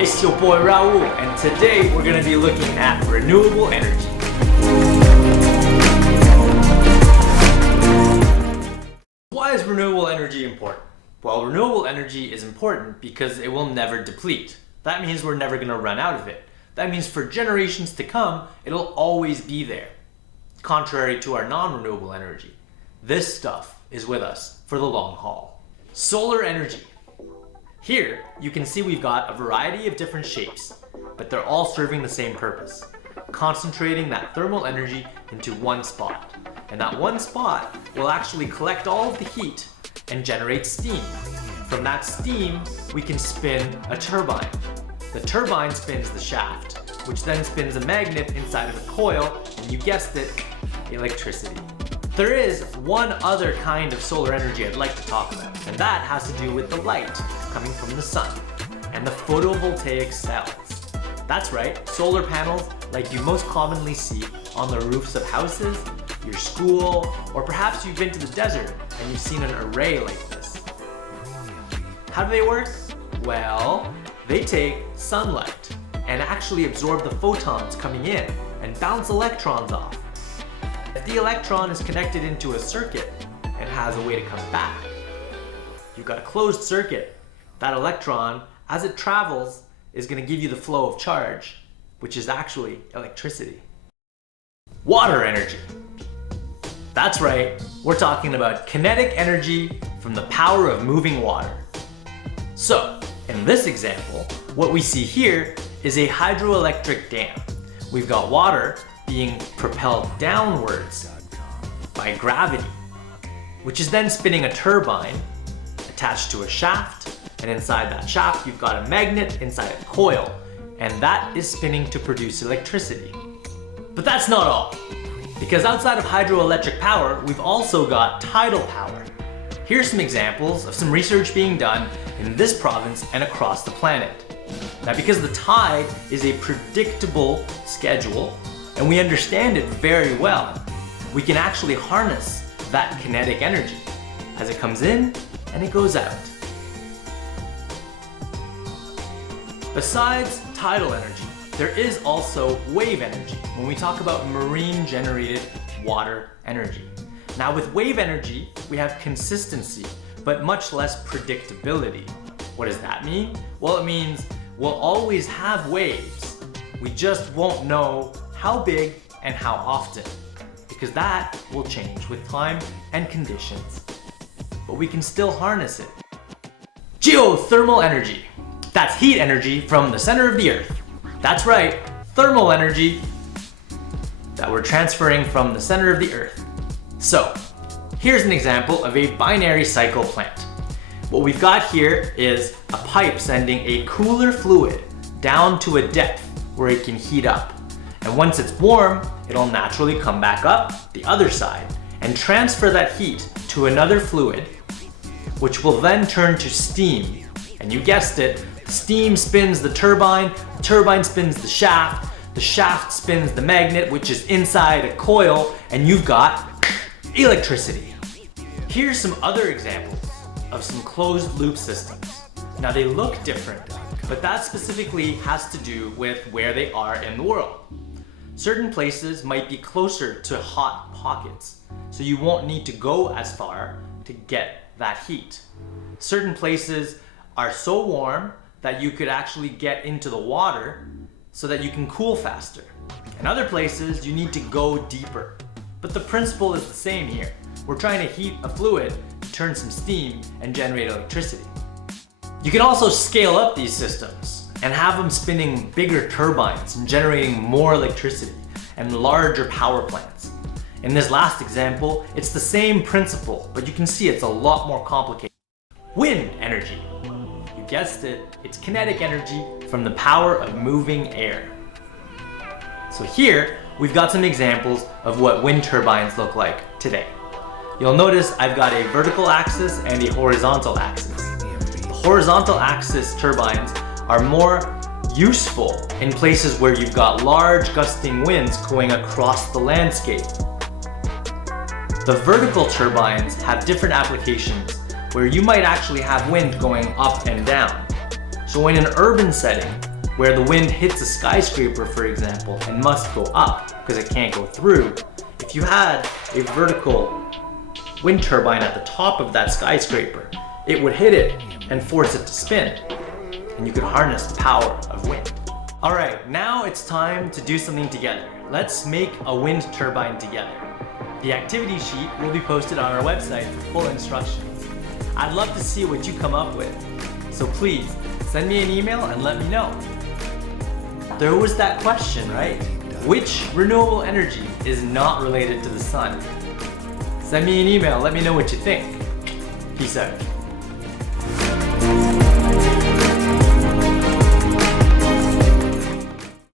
It's your boy Raul, and today we're going to be looking at renewable energy. Why is renewable energy important? Well, renewable energy is important because it will never deplete. That means we're never going to run out of it. That means for generations to come, it'll always be there. Contrary to our non-renewable energy, this stuff is with us for the long haul. Solar energy. Here, you can see we've got a variety of different shapes, but they're all serving the same purpose, concentrating that thermal energy into one spot. And that one spot will actually collect all of the heat and generate steam. From that steam, we can spin a turbine. The turbine spins the shaft, which then spins a magnet inside of a coil, and you guessed it, electricity. There is one other kind of solar energy I'd like to talk about, and that has to do with the light coming from the sun and the photovoltaic cells. That's right, solar panels like you most commonly see on the roofs of houses, your school, or perhaps you've been to the desert and you've seen an array like this. How do they work? Well, they take sunlight and actually absorb the photons coming in and bounce electrons off. If the electron is connected into a circuit and has a way to come back, you've got a closed circuit. That electron, as it travels, is going to give you the flow of charge, which is actually electricity. Water energy. That's right, we're talking about kinetic energy from the power of moving water. So, in this example, what we see here is a hydroelectric dam. We've got water being propelled downwards by gravity, which is then spinning a turbine attached to a shaft, and inside that shaft you've got a magnet inside a coil, and that is spinning to produce electricity. But that's not all, because outside of hydroelectric power, we've also got tidal power. Here's some examples of some research being done in this province and across the planet. Now, because the tide is a predictable schedule, and we understand it very well, we can actually harness that kinetic energy as it comes in and it goes out. Besides tidal energy, there is also wave energy when we talk about marine generated water energy. Now with wave energy, we have consistency, but much less predictability. What does that mean? Well, it means we'll always have waves. We just won't know how big and how often, because that will change with time and conditions. But we can still harness it. Geothermal energy. That's heat energy from the center of the earth. That's right, thermal energy that we're transferring from the center of the earth. So, here's an example of a binary cycle plant. What we've got here is a pipe sending a cooler fluid down to a depth where it can heat up. And once it's warm, it'll naturally come back up the other side and transfer that heat to another fluid, which will then turn to steam. And you guessed it, steam spins the turbine spins the shaft spins the magnet, which is inside a coil, and you've got electricity. Here's some other examples of some closed loop systems. Now they look different, but that specifically has to do with where they are in the world. Certain places might be closer to hot pockets, so you won't need to go as far to get that heat. Certain places are so warm that you could actually get into the water so that you can cool faster. In other places, you need to go deeper. But the principle is the same here. We're trying to heat a fluid, turn some steam, and generate electricity. You can also scale up these systems and have them spinning bigger turbines and generating more electricity and larger power plants. In this last example, it's the same principle, but you can see it's a lot more complicated. Wind energy. You guessed it, it's kinetic energy from the power of moving air. So here, we've got some examples of what wind turbines look like today. You'll notice I've got a vertical axis and a horizontal axis. The horizontal axis turbines are more useful in places where you've got large gusting winds going across the landscape. The vertical turbines have different applications where you might actually have wind going up and down. So in an urban setting, where the wind hits a skyscraper, for example, and must go up because it can't go through, if you had a vertical wind turbine at the top of that skyscraper, it would hit it and force it to spin, and you could harness the power of wind. All right, now it's time to do something together. Let's make a wind turbine together. The activity sheet will be posted on our website for full instructions. I'd love to see what you come up with, so please send me an email and let me know. There was that question, right? Which renewable energy is not related to the sun? Send me an email, let me know what you think. Peace out.